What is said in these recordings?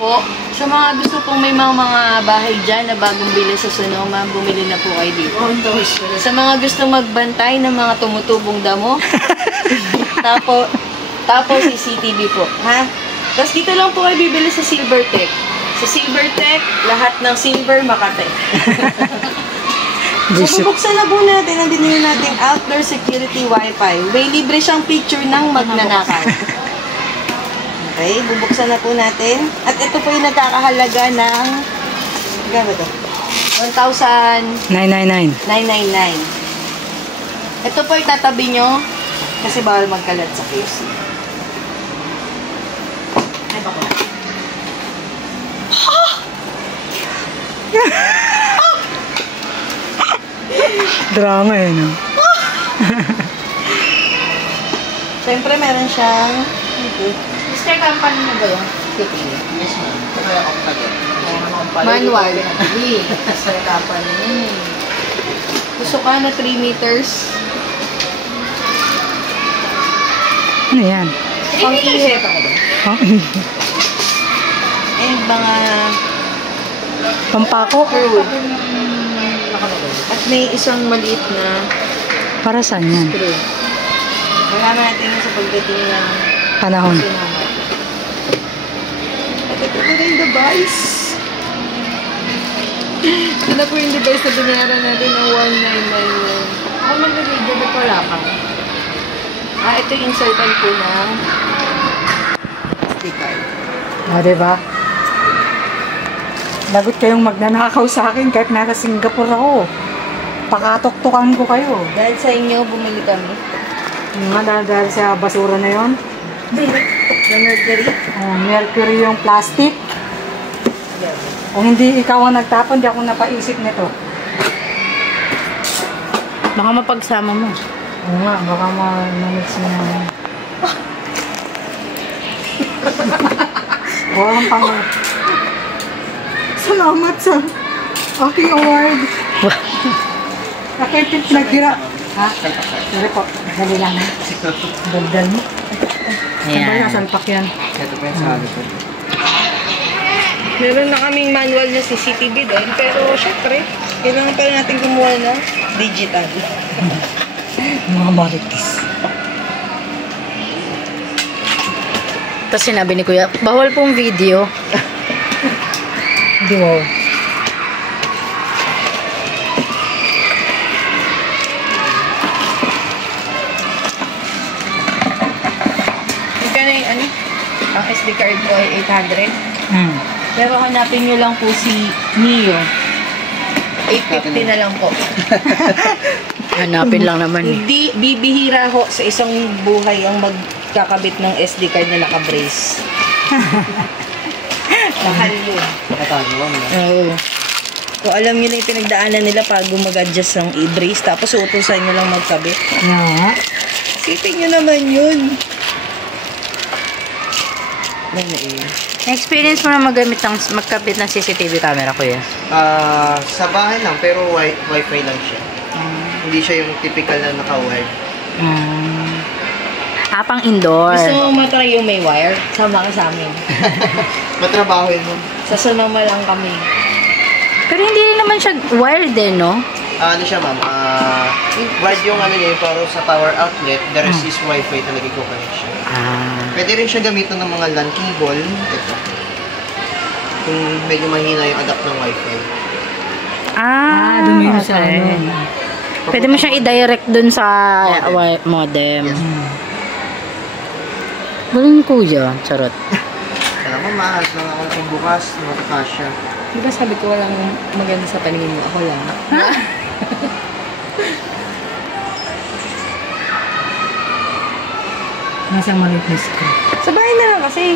Po, sa mga gusto pong may mga bahay dyan na bagong bili sa Sonoma, bumili na po kayo dito. Sa mga gusto magbantay ng mga tumutubong damo, tapos CCTV po, ha? Tapos dito lang po kayo bibili sa Silvertech. Sa Silvertech, lahat ng silver Makate. So, bubuksan na po natin ang binili nating outdoor security wifi. May libre siyang picture ng magnanakaw. Okay, bubuksan na po natin. At ito po yung nagkakahalaga ng gano'n to? 999. 1,999. Ito po itatabi nyo kasi bawal magkalat sa KFC. Ay, bako. Drama eh, no? Siyempre, meron siyang Mr. Company mo ba yun? Yes, ma'am. Ito kaya ako tagal. manual. Mr. Company. Gusto ka na 3 meters. Ano yan? Pang-ihip. Oh, And mga pampako? screw. At may isang maliit na Para saan yan? screw. Malaman natin yun sa pagdating ng Panahon. sinama. At ito po na yung device. Ito na po yung device na binayaran natin ng 1,999. Ako mag-video, ba't wala ka? Ito yung insertan po ng SD card. Diba? Lagot kayong magnanakaw sa akin kahit nasa Singapore ako. Pakatok-tukan ko kayo. Dahil sa inyo, bumili kami. Dahil sa basura na yon. Na Mercury. Oh, mercury yung plastic. Kung hindi ikaw ang nagtapon, di ako napaisip nito. Baka mapagsama mo. Oo nga, baka ma-mix mo na. Walang pang... Salamat sa aking award. Ako yung pinagira. Ha? Sorry po. Dali lang. Dagdal mo. Ayan. Salpak yan. Ito pa yung sa ko. Meron na kaming manual na CCTV doon, pero syempre, kailangan pa natin kumuha na digital. Mga marites. Tapos sinabi ni Kuya, bawal pong video. Hindi wow. Magkano yung ano? Ang SD card ko ay 800. Hmm. Pero hanapin nyo lang po si Neo. 850 na lang po. Hanapin lang naman eh. Hindi, bibihira ho sa isang buhay ang magkakabit ng SD card na naka-brace. Mahal yun. Oo. Kung alam nyo na yung pinagdaanan nila pag mag-adjust ng e-brace, tapos utusan nyo lang magkabit. Yeah. Sipin nyo naman yun. Ano eh. Na-experience mo na magkabit ng CCTV camera, Kuya? Sa bahay lang, pero wifi lang siya. Hindi siya yung typical na naka-wire. Pang indoor. Gusto mo matry yung may wire? Sama ka sa amin. Matrabaho yun. Sa Sonoma lang kami. Pero hindi rin naman siya wired eh, no? Ano siya, ma'am? Wired yung ano niya, para sa power outlet. The rest is wifi talaga yung connection. Pwede rin siya gamitin ng mga LAN cable. Ito. Kung medyo mahina yung adapt ng wifi. Dumi sa ano. Pwede mo siyang i-direct dun sa modem. Yes. Galing Kuya. Charot. Alam mo, mahal lang ako kung bukas, makakasya. Di ba sabi ko walang maganda sa paningin mo? Ako lang. Nasa marites ko. Sa bahay na lang kasi.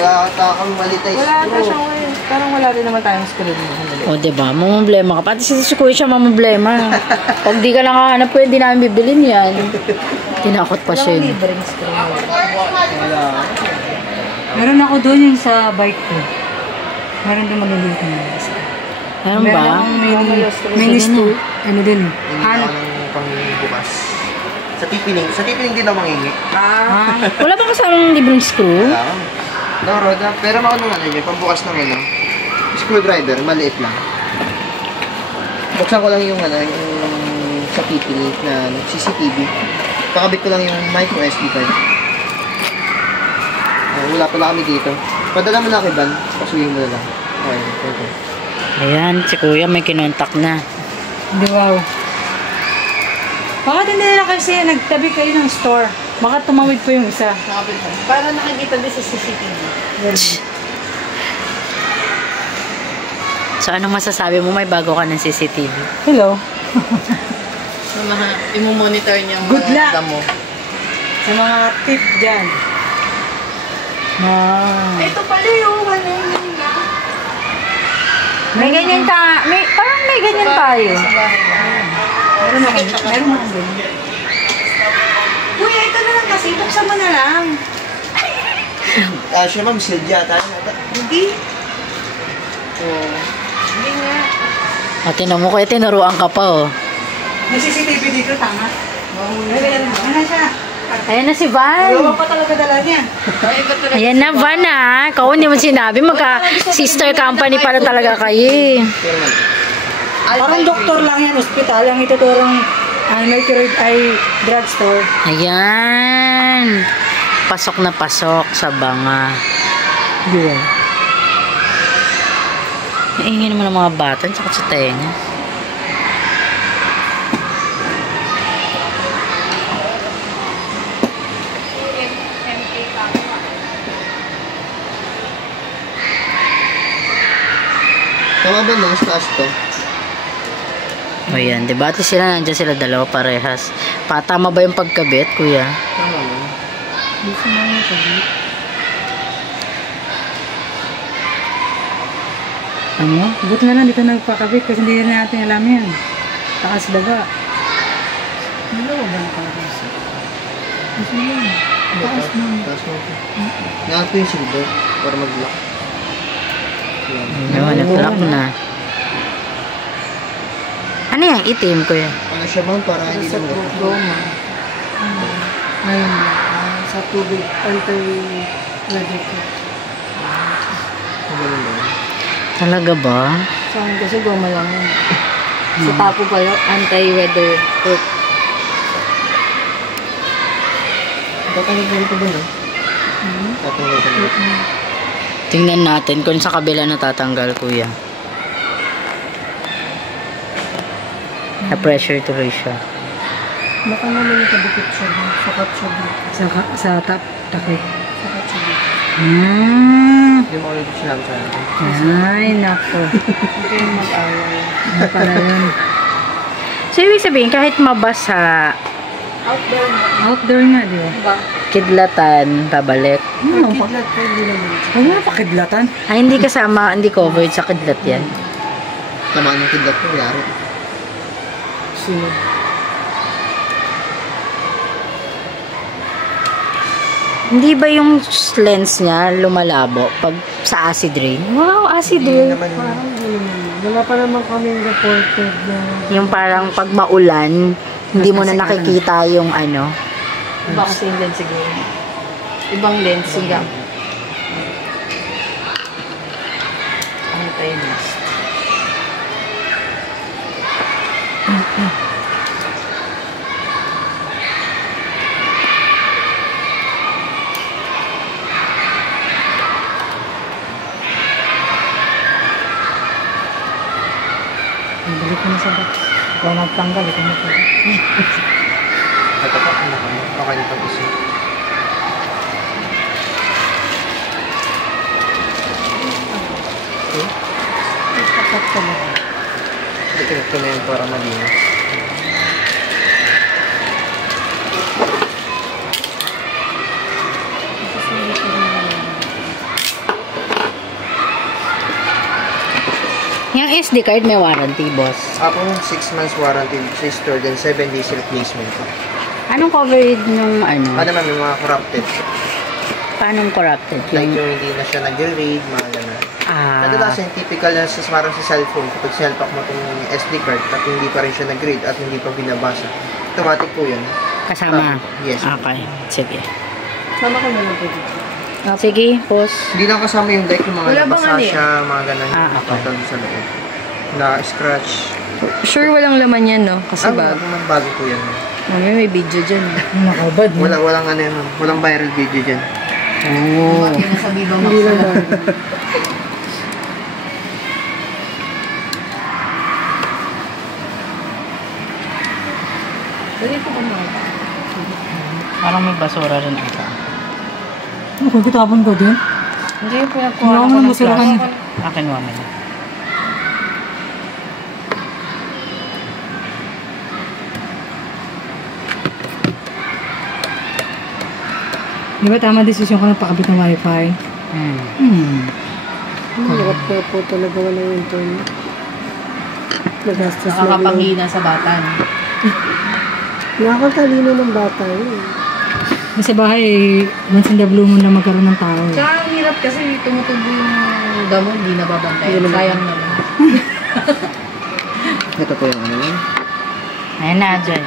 Wala kang malitay. Wala ata siyang ngayon. Parang wala rin naman tayong screen mo. O, diba? Mamumblema ka. Pati si Kuya siya mamumblema. Pag di ka nakahanap, pwede namin bibilin yan. Tinakot pa siya. Walang libreng screen. Meron ako doon yung sa bike ko. Meron doon maliliit na. Meron ba? Mini store. Ano din. Hindi ako ng pangbukas. Sa tipiling din ako mangingi. Wala ba kasamang libreng screw? Wala. No, roda. Pero maunong ano yun, pambukas ng ano. Screwdriver, maliit lang. Buksan ko lang yung ano, yung sa PP na ano, CCTV. Kakabit ko lang yung micro SD card. Wala pala kami dito. Padala mo na kay Van, pasuyin mo na lang. Okay. Ayan, si kuya may kinontak na. Hindi, wow. Bakit hindi na kasi nagtabi kayo ng store? Baka tumawid po yung isa. Para nakikita din sa CCTV. So, anong masasabi mo? May bago ka ng CCTV. Hello. So, imumonitor niya ang Good luck. damo. Sa mga tip dyan. Ito pala yung ano yun na. May ganyan ka, parang may ganyan tayo. Sa bahay na. Meron mga ganyan. Kuya, ito na lang kasi. Buksan mo na lang. Siya ma'am, silja tayo. Hindi. Hindi nga. O, tinan mo kuya, tinuruan ka pa, oh. May CCTV dito, tama? Ano siya? Ayan na si Van. Dalawa pa talaga dala niya. Ayan na, Van, ah. Ikaw, hindi mo sinabi. Magka-sister company pala talaga kayo. Pero ma'am, Parang doktor lang yan, hospital. Ang ituturong Mercury ay drugstore. Ayan. Pasok na pasok sa banga. Diyan. Naingin naman ng mga bata. Sakit sa tenga. tama ba no? Taas to? O yan, diba? Ate sila, nandiyan sila dalawa parehas. Patama ba yung pagkabit, kuya? Tama ba? Gusto mo yung kabit. Ano? Buti na lang dito nagpakabit kasi hindi na natin alam yan. Taas baga. Dalawa ba nakalabas? Kasi yan. Taas mo. Taas mo. Nakat ko yung silver para mag-lock. Ayun, nag-lock na. Ano yan? Itim, kuya? Ano siya ma'am para hindi Sa lang Roma. Ayun. Sa tubig. Anti-radical. Ganun ba? Talaga ba? Sa akin kasi goma lang yun. Sa tapo pa yun, anti-weather proof. Tatanggal ko ba no? Tatanggal ko ba? Tingnan natin kung sa kabila natatanggal, kuya. Na-pressure tuloy siya. Baka naman nakadikit siya doon. Sakat siya doon. Sa top, takip. Sakat siya doon. Yung mga ulit sinabi sa akin. Ay, nako. Hindi yung mag-away. Ano pala yun? So, ibig sabihin, kahit mabasa, Outdoor nga. Outdoor nga, di ba? kidlatan, pabalik. Kidlat ko, hindi naman. Huwag mo na pakidlatan. Ay, hindi kasama, hindi covered sa kidlat yan. Tama ng kidlat ko, yari. Sino? Hindi ba yung lens niya lumalabo pag sa acid rain? Wow, acid rain. Naman Wala pa naman kaming reported na... Yung parang pag maulan, hindi mo na nakikita yung ano. Iba kasi yung lens siguro. Ibang lens siya. Anti-mist. Balik ko na sa bak. Kung nagtanggal, ito mo pa. Ito pa, ano ka mo? Okay na tapos yun. Tapat ka na. Ito ko na yun para malinis. Yung SD card may warranty, boss. Ako, 6 months warranty, restored, and 7 days replacement. Anong coverage nung ano? Ano naman, yung mga corrupted. Paanong corrupted? Like yung hindi na siya nag-read, mga gano'n. Kadalasan yung typical na sa parang sa cellphone, kapag sinalpak mo itong SD card at hindi pa rin siya nag-read at hindi pa binabasa. Automatic po yun. Kasama? Yes. Okay, sige. Sama ka na lang po dito. Sige, pause. Hindi lang kasama yung like yung mga Wala bang nabasa ano siya, mga ganun. Ah, okay. Nakatalo sa loob. Na-scratch. Sure walang laman yan, no? Kasi bago. Bago po yan. Mami, may video dyan. Nakabad. Walang ano yan. Walang viral video dyan. Oh. Hindi lang ba? Dali po ko Parang may basura rin ata. Ano kung kitapon ko din? Hindi yung Wala pinagkuha mo ko nang ng basurahan. plastic. Akin mo na. Di ba tama desisyon ko na pakabit ng wifi? Hirap po talaga wala yung internet. Nagastos Nakakapanghina sa bata. No? Nakakatalino ng bata yun. Sa bahay, once in the blue moon na magkaroon ng tao. Tsaka ang hirap kasi tumutubo yung damo, hindi nababantay. Sayang naman. Ito po yung ano yun. Ayun na, Joy.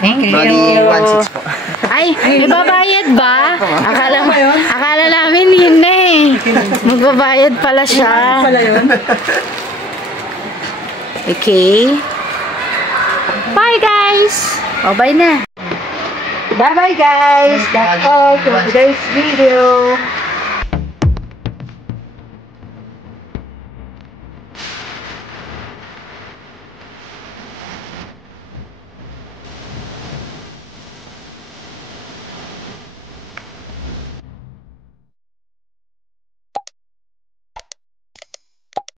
Thank Bali, you. 1.6 po. Ay, may babayad ba? Akala namin yun na eh. Magbabayad pala siya. Pala yun? Okay. Bye guys! Bye na. Bye-bye guys! That's all for today's video.